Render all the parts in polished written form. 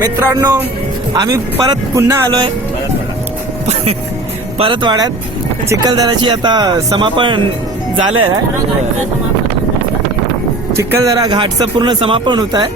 मित्रांनो, आम्ही पुन्हा आलोय परतवाड्यात. चिखलदराची आता समापन झालंय. चिखलदरा घाटचं पूर्ण समापन होत आहे.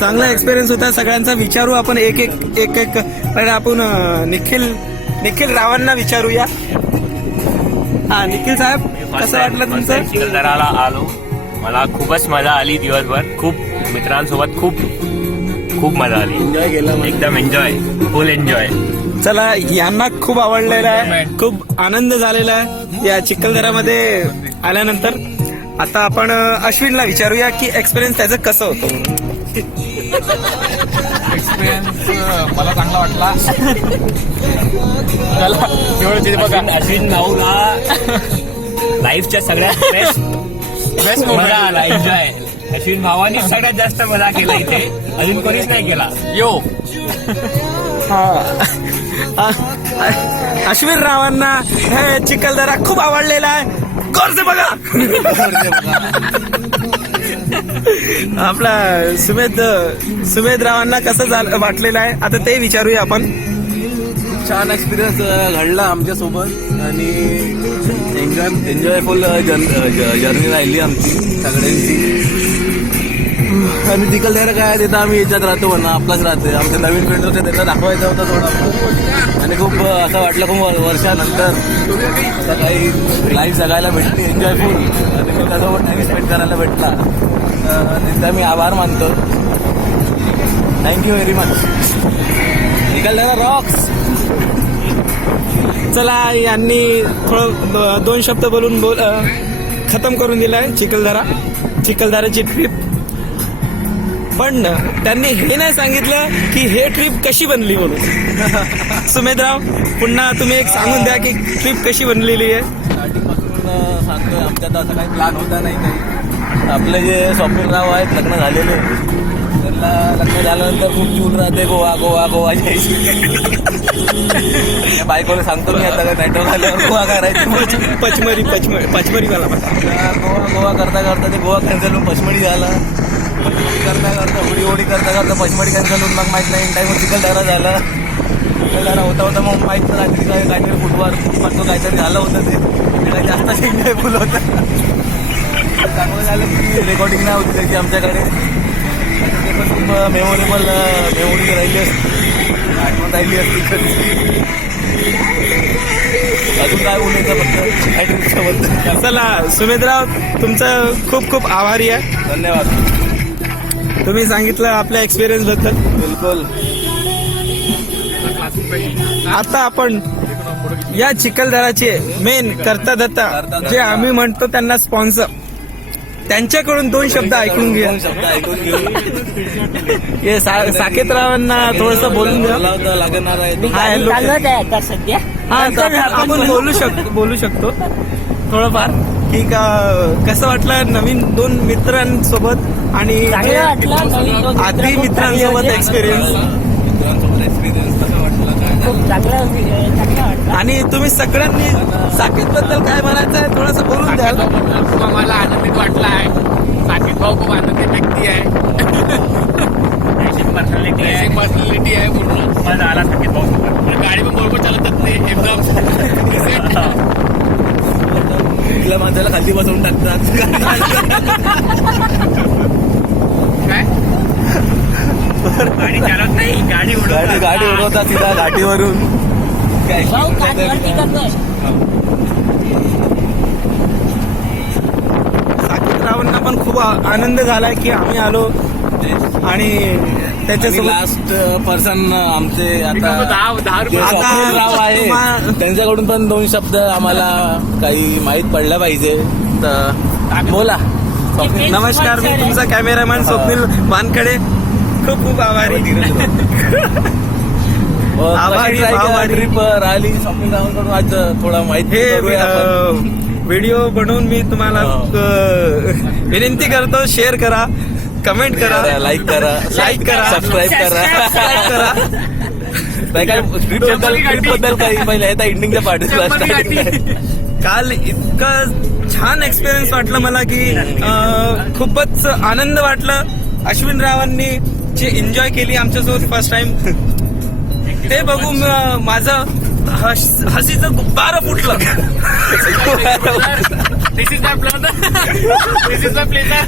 चांगला एक्सपिरियन्स होता. सगळ्यांचा विचारू आपण एक एक एक एक पण आपण निखिल रावांना विचारूया. हा, निखिल साहेब, कसं वाटलं तुमचं? चिखलदराला आलो, मला खूपच मजा आली. दिवसभर खूप मित्रांसोबत खूप मजा आली. एन्जॉय केला, एकदम एन्जॉय, फुल एन्जॉय. चला, यांना खूप आवडलेलं आहे, खूप आनंद झालेला आहे या चिखलदरामध्ये आल्यानंतर. आता आपण अश्विनला विचारूया की एक्सपिरियन्स त्याचं कसं होतं. एक्सपिरियन्स मला चांगला वाटला. बघा, अश्विन भाऊला लाईफच्या सगळ्यात बेस्ट मजा आला, एन्जॉय. अश्विन भावानी सगळ्यात जास्त मजा केला इथे, अजून कोणीच नाही केला. अश्विन रावांना हे चिखलदरा खूप आवडलेला आहे. कोणते बघा. आपला सुमेध रावांना कसं वाटलेलं आहे आता ते विचारूया आपण. छान एक्सपिरियन्स घडला आमच्या सोबत आणि एन्जॉयफुल जर्नी राहिली आमची सगळ्यांची. आणि चिखलदरा काय तिथं आम्ही याच्यात राहतो ना, आपलाच राहते. आमचे नवीन फ्रेंड होते, त्यांना दाखवायचं होतं थोडा. आणि खूप असं वाटलं खूप वर्षानंतर असं काही लाईफ जगायला भेटली, एन्जॉयफुल. आणि त्याच्यासोबत टाइम स्पेंड करायला भेटला, त्याचा मी आभार मानतो. Thank you very much. Chikhaldara Roxx. चला, यांनी थोडं 2 शब्द बोलून खतम करून दिलाय चिखलदराची ट्रिप. पण त्यांनी हे नाही सांगितलं की हे ट्रिप कशी बनली म्हणून. सुमेधराव, पुन्हा तुम्ही एक सांगून द्या की ट्रिप कशी बनलेली आहे. स्टार्टिंगपासून सांगतोय, आमच्यात असं काही प्लॅन होता नाही काही. आपले जे स्वप्नीलराव आहेत लग्न झालेले, त्यांना लग्न झाल्यानंतर खूप चूल राहते, गोवा यायची. बायकोला सांगतो मी आता नेटवर्क आल्यावर गोवा करायची. पचमरी मला गोवा करता ते गोवा कॅन्सल होऊन पचमडी झाला. करता उडी करता पचमडी कॅन्सल होऊन मग माहीत नाही टाईम चिखलदरा झाला. चिखलदरा होता मग माहीत रात्री काहीतरी फुटबॉल काहीतरी झालं होतं. ते जास्त एन्जॉयफुल होतं. चांगलं झालं की रेकॉर्डिंग नाही होती त्याची आमच्याकडे. ते पण खूप मेमोरेबल मेमोरी राहिली असती, आठवण राहिली असती. अजून काय बोलायचं फक्त. चला, सुमेधराव, तुमचं खूप आभारी आहे. धन्यवाद. तुम्ही सांगितलं आपल्या एक्सपिरियन्स बद्दल. बिलकुल. आता आपण या चिखलदराचे मेन करता जे आम्ही म्हणतो त्यांना स्पॉन्सर, त्यांच्याकडून 2 शब्द ऐकून घ्या. हे साकेतरावांना थोडस बोलून द्या. लागणार आहे. हा, आपण बोलू शकतो थोडंफार की कसं वाटलं नवीन 2 मित्रांसोबत आणि आधी मित्रांसोबत एक्सपिरियन्स. कसं वाटलं आणि तुम्ही सगळ्यांनी साकेत बद्दल काय म्हणायचं आहे थोडंसं बोलून द्याल. मला आनंदित वाटला आहे. साकेत भाऊ खूप आनंदित व्यक्ती आहे. पर्सनॅलिटी आहे पूर्ण. मजा आला साकेत भाऊ. गाडी पण बरोबर चालत नाही एकदम. तिला माणसाला खाली बसवून टाकतात. काय गाडी चालत नाही, गाडी उडवतात तिला घाटीवरून. साकेतरावांना पण खूप आनंद झालाय की आम्ही आलो. आणि त्याच्यासोबत लास्ट पर्सन आमचे आता 10 राव आहे, त्यांच्याकडून पण 2 शब्द आम्हाला काही माहीत पडलं पाहिजे. तर बोला. नमस्कार, मी तुमचा कॅमेरामॅन स्वप्नील वानकडे. खूप आभारी. ट्रिप राहिली स्वप्नील रावांकडून. आज थोडा माहिती हे व्हिडिओ बनवून मी तुम्हाला विनंती करतो, शेअर करा, कमेंट करा, लाईक करा, सबस्क्राईब करा. ट्रिप बद्दल काही पहिले एंडिंगच्या पार्टीला काल इतकं छान एक्सपिरियन्स वाटलं मला की खूपच आनंद वाटलं. अश्विन रावांनी जे एन्जॉय केली आमच्यासोबत फर्स्ट टाइम ते बघून माझं हसीचं गुब्बार फुटलं. This is the this is the pleasure.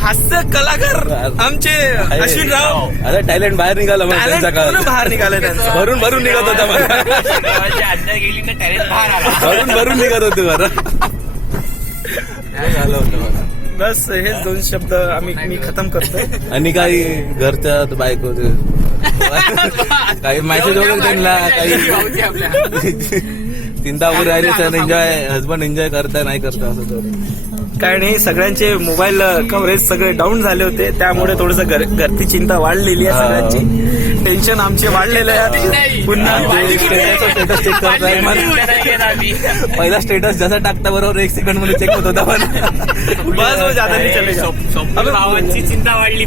हास्य कलाकार आमचे अश्विन राव अरे टॅलेंट बाहेर निघाला मग talent त्यांचा पूर्ण काळ. बाहेर निघालं त्यांचं. भरून भरून निघत होता मला. अंदर गेली तर टॅलेंट बाहेर आला. भरून भरून निघत होते बरं. काय झालं होतं मला. बस हेच 2 शब्द मी खतम करतोय. आणि काही घरच्या बायको काही मेसेज वगैरे त्यांना भाऊची आपल्या. काही चिंता वगैरे राहिली सर एन्जॉय हसबंड एन्जॉय करता नाही करता असं तर काय नाही सगळ्यांचे मोबाईल कव्हरेज सगळे डाऊन झाले होते त्यामुळे थोडस घरची चिंता वाढलेली आहे सगळ्यांची. टेन्शन आमचे वाढलेलं आहे पुन्हा. स्टेटस चेक करताय मग पहिला स्टेटस जसा टाकता बरोबर 1 सेकंड मध्ये चेक होत होता पण बस हो, ज्यादा नाही चलेगा. भावांची चिंता वाढली.